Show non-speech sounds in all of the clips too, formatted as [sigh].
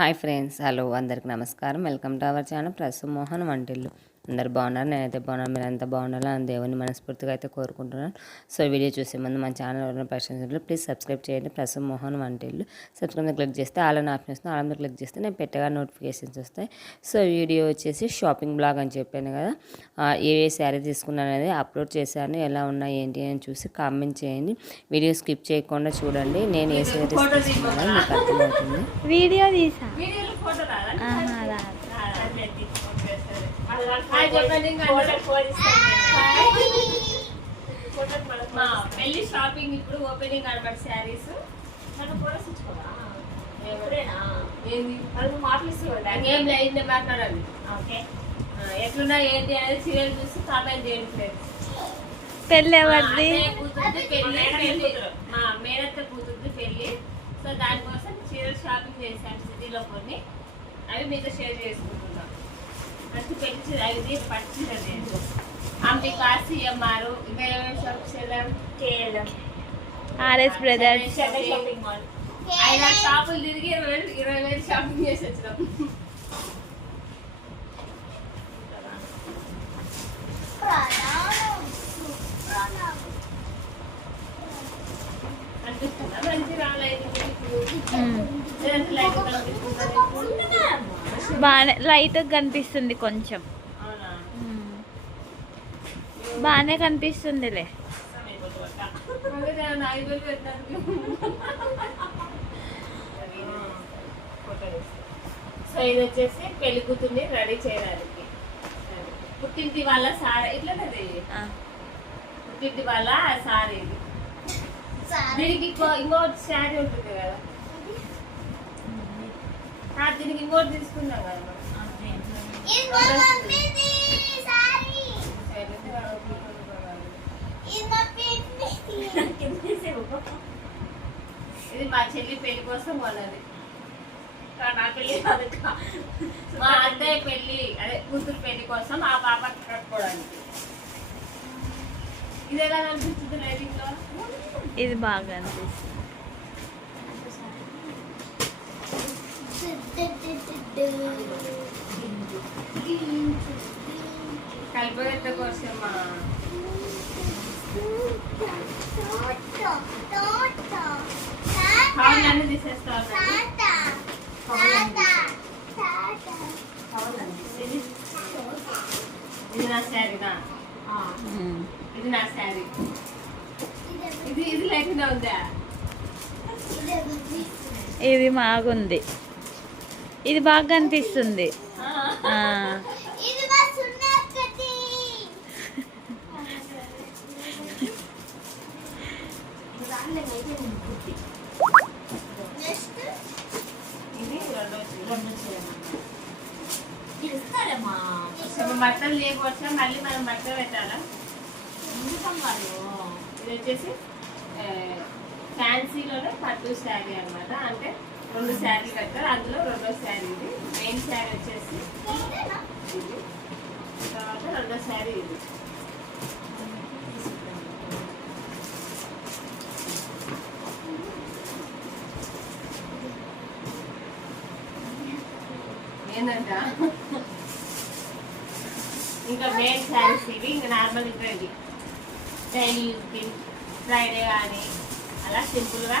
Hi friends hello అందరికి నమస్కారం. Welcome to our channel Prasu Mohan వంటిల్లు. అందరు బాగున్నారు? నేనైతే బాగున్నాను మీరు అంతా బాగుండాలని దేవుని మనస్ఫూర్తిగా అయితే కోరుకుంటున్నాను. సో వీడియో చూసే ముందు మన ఛానల్ ఎవరైనా ప్రశ్నించారు ప్లీజ్ సబ్స్క్రైబ్ చేయండి. ప్రసు మోహన్ వంటిల్లు సబ్స్క్రైబ్ క్లిక్ చేస్తే ఆల్ ఆప్షన్ వస్తుంది. ఆల్ క్లిక్ చేస్తే నేను పెట్టగా నోటిఫికేషన్స్ వస్తాయి. సో వీడియో వచ్చేసి షాపింగ్ బ్లాగ్ అని చెప్పాను కదా. ఆ, ఏ ఏ శారీ తీసుకున్నాను అనేది అప్లోడ్ చేశాను. ఎలా ఉన్నాయి ఏంటి అని చూసి కామెంట్ చేయండి. వీడియో స్కిప్ చేయకుండా చూడండి. నేను ఏ శారీ తీసుకున్నానో మీకు అర్థమవుతుంది. వీడియో తీసా వీడియోలో ఫోటో రాదా? ఆహా, రాదు. రాదా? పెట్టి, ఓకే, సరే. హాయ్ చెప్పండి ఇంకా మా పెళ్ళి షాపింగ్ ఇప్పుడు ఓపెనింగ్ అనమాట శారీస్. ఏం లేదు మాట్లాడాలి. ఎట్లున్నా ఏంటి అనేది సీరియల్ చూసి కామెంట్ చేయండి ఫ్రెండ్స్ పెళ్ళి ఎవరిది? మా మేనత్త కూతుర్ది పెళ్ళి సో దానికోసం చీరలు షాపింగ్ చేశాను సిటీలో కొన్ని. అవి మీతో షేర్ చేసుకుంటున్నాం పెళ్ళి చీర ఇది లేదు అంబికా సిఎంఆర్ ఇంకా ఏమేమి shops KLM RS brothers. Shopping mall. ఐదు షాపులు తిరిగి ఇరవై వేలు ఇరవై వేలు షాపింగ్ చేసి వచ్చినాం. అనిపిస్తుందా మంచి రాలేదు. బాగానే లైట్ కనిపిస్తుంది కొంచెం. బాగానే కనిపిస్తుందిలే. సో ఇది వచ్చేసి పెళ్ళి కూతుర్ని రెడీ చేయడానికి. పుట్టింటి వాళ్ళ సారీ ఇట్లా ఆ, పుట్టింటి వాళ్ళ సారీ ఇది. దీనికి ఇంకో శారీ ఉంటుంది కదా. దీనికి ఇంకోటి తీసుకున్నాం కదా. ఇది మా చెల్లి పెళ్ళి కోసం కొన్నది కా- నా పెళ్ళి కాదు మా అన్నయ్య పెళ్ళి అదే కూతురు పెళ్ళి కోసం ఆ పాప కట్టుకోవడానికి. ఇది ఎలా అనిపిస్తుంది లైటింగ్లో? ఇది బాగా అనిపిస్తుంది. కలిపగట్ట కావాలని ఇది నా శారీనా. ఇది నా శారీ ఇది ఇది లేకుండా ఉందా? ఇది బాగుంది ఇది బాగా కనిపిస్తుంది ఇది రెండో బట్టలు లేకపోతే మళ్ళీ మనం బట్టలు పెట్టాలా? ఇది వచ్చేసి ఫ్యాన్సీలోనే పట్టు శారీ అన్నమాట. అంటే రెండు శారీలు కట్టారు. అందులో రెండో శారీ ఇది. మెయిన్ శారీ వచ్చేసి ఇది. తర్వాత రెండో శారీ ఇది. ఏంటంట ఇంకా మెయిన్ శారీస్ ఇవి. ఇంకా నార్మల్ ఇంకా ఇది డైలీ యూజ్ ఫ్రైడే కానీ అలా సింపుల్గా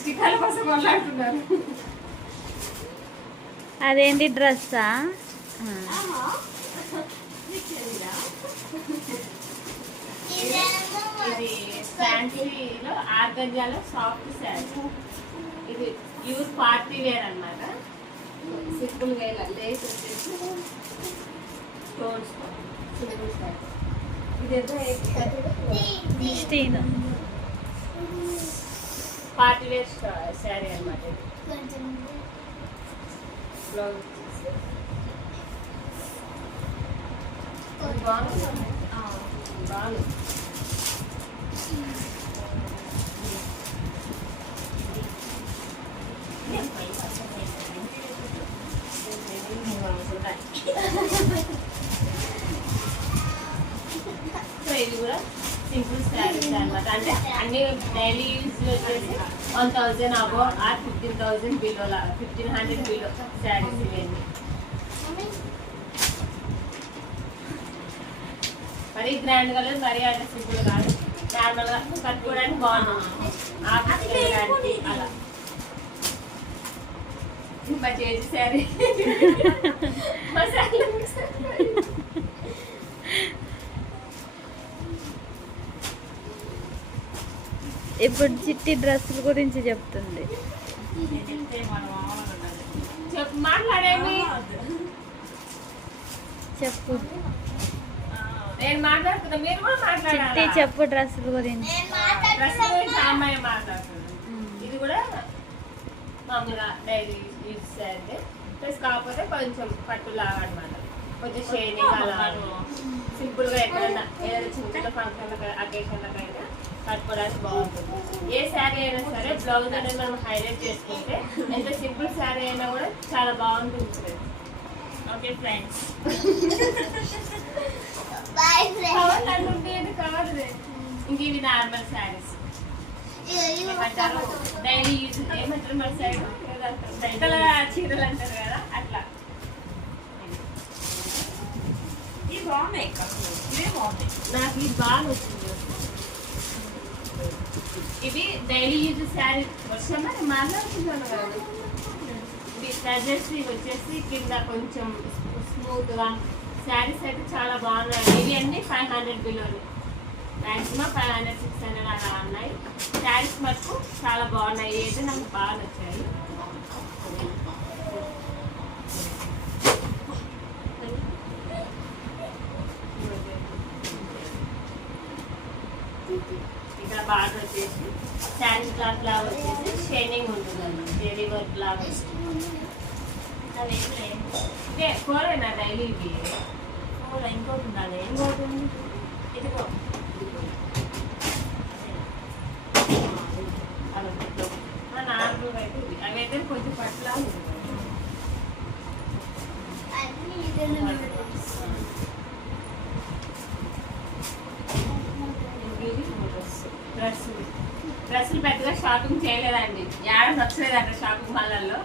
స్టిక్కర్ల కోసం కొట్లాడుతున్నారు. అదేంటి డ్రెస్సా? ఇది ఫ్యాన్సీలో ఆర్గంజాలో సాఫ్ట్ శారీ. ఇది యూత్ పార్టీ వేర్ అన్నమాట. సింపుల్గా ఇలా లేస్ వచ్చేసి స్టోన్స్ సింపుల్ శారీ. ఇదేదో పార్టీ వేర్ శారీ అన్నమాట ఇది. బ్లౌజ్ బాగుంది? బాగుంది. సో ఇది కూడా సింపుల్ శారీస్ అన్నమాట అంటే అన్ని డైలీ యూజ్ వచ్చేసి one thousand above or fifteen thousand below fifteen hundred below saris ఇవన్నీ మరీ గ్రాండ్గా లేదు మరీ అంటే సింపుల్ కాదు నార్మల్గా కట్టుకోవడానికి బాగుంటుంది. ఆఫీస్కి వెళ్ళడానికి అలా. మా చేసి శారీ మా శారీ ఇప్పుడు చిట్టి డ్రెస్సుల గురించి చెప్తుంది. చెప్పు. మాట్లాడేమి చెప్పు. నేను మాట్లాడుతున్నా మీరు కూడా చిట్టి మాట్లాడాలి చెప్పు డ్రెస్సుల గురించి. డ్రెస్ గురించి అమ్మాయి మాట్లాడుతుంది. ఇది కూడా మామూలుగా డైలీ యూజ్ చేయాలి ప్లస్ కాకపోతే కొంచెం పట్టులాగా అనమాట కొంచెం షేడింగ్ అలా సింపుల్గా ఎక్కడైనా ఏదైనా చిన్న చిన్న ఫంక్షన్లకు అకేషన్లకైనా కట్టుకోవడానికి బాగుంటుంది. ఏ శారీ అయినా సరే బ్లౌజ్ అనేది మనం హైలైట్ చేసుకుంటే ఎంత సింపుల్ శారీ అయినా కూడా చాలా బాగుంటుంది. ఓకే ఫ్రెండ్స్ కవర్ అంటుంటే కవర్ ఇంక ఇవి నార్మల్ శారీస్ ఏమంటారు? డైలీ యూజ్ ఏమంటారు మన సైడ్ బయటల చీరలు అంటారు కదా అట్లా. ఇవి బాగున్నాయి. ఇవే బాగున్నాయి. నాకు ఇది బాగా వచ్చింది ఇవి డైలీ యూజ్ శారీ వర్షంలో నేను మాట్లాడుతున్నాను కదా ఇది వచ్చేసి కింద కొంచెం స్మూత్గా శారీస్ అయితే చాలా బాగున్నాయి. ఇవి అన్ని five hundred బిలోనే. Maximum five hundred six hundred అలా ఉన్నాయి. శారీస్ మటుకు చాలా బాగున్నాయి. ఏదో నాకు బాగా నచ్చాయి. ఇక్కడ బాగా వచ్చేసి శారీ క్లాత్ లాగా వచ్చేసి షేనింగ్ ఉంటుందండి వర్క్ లాగా ఇదే కోరేనా డైలీ ఇవి కూర ఇంకోటి ఉండాలి. ఇంకోటి ఉంది. ఇదిగో. నార్మల్గా అయితే ఇవి. అవి అయితే కొంచెం పట్టులా ఉంటుంది డ్రెస్ డ్రెస్సులు పెద్దగా షాపింగ్ చేయలేదండి. ఏడ నచ్చలేదు అక్కడ షాపింగ్ మాల్లలో.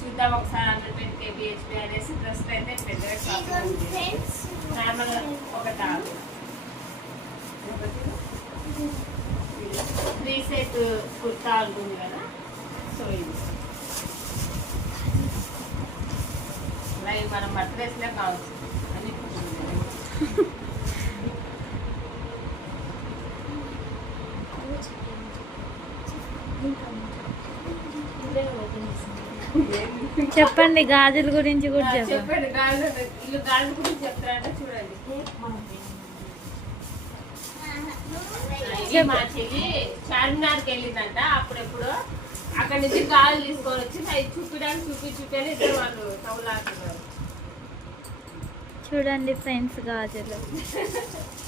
చూద్దాం ఒకసారి హండ్రెడ్ ట్వంటీ బిహెచ్పి అనేసి డ్రెస్సులు అయితే పెద్దగా షాపింగ్ నార్మల్ ఒక టాప్. త్రీ సెట్ కుర్తా ఉంటుంది కదా. సో ఇది. మనం బర్త్డేస్లే కావచ్చు. అని చెప్పండి గాజుల గురించి కూడా చెప్పండి. మా చెల్లి చార్మినార్కి వెళ్ళిందంట అప్పుడెప్పుడు. అక్కడి నుంచి గాజులు తీసుకొని వచ్చి అవి చూపించడానికి చూపి చూపి ఇద్దరు వాళ్ళు తగులాడుతున్నారు. చూడండి ఫ్రెండ్స్ గాజులు. [laughs]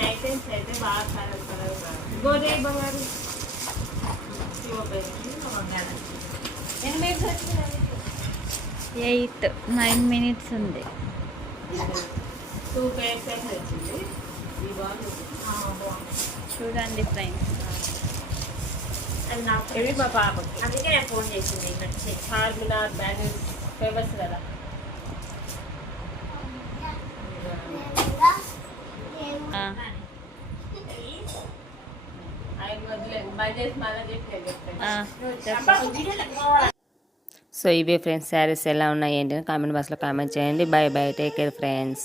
నైట్ టైమ్స్ అయితే బాగా కలర్ కలర్ బంగారు. ఎయిట్ నైన్ మినిట్స్ ఉంది. టూ పేర్స్ అయితే వచ్చింది. ఈ బాగుంది. చూడండి ఫ్రెండ్స్ అది నాకు ఇవి మా పాపకి? అందుకే నేను ఫోన్ చేసింది. నచ్చి చార్మినార్ బ్యాంగిల్స్ ఫేమస్ కదా ఆయన వదిలేదు బంద్ చేసి మళ్ళీ చెప్పి నేను చెప్తాను సో ఇవే ఫ్రెండ్స్ శారీస్ ఎలా ఉన్నాయి ఏంటి? కామెంట్ బాక్స్లో కామెంట్ చేయండి. Bye bye take care friends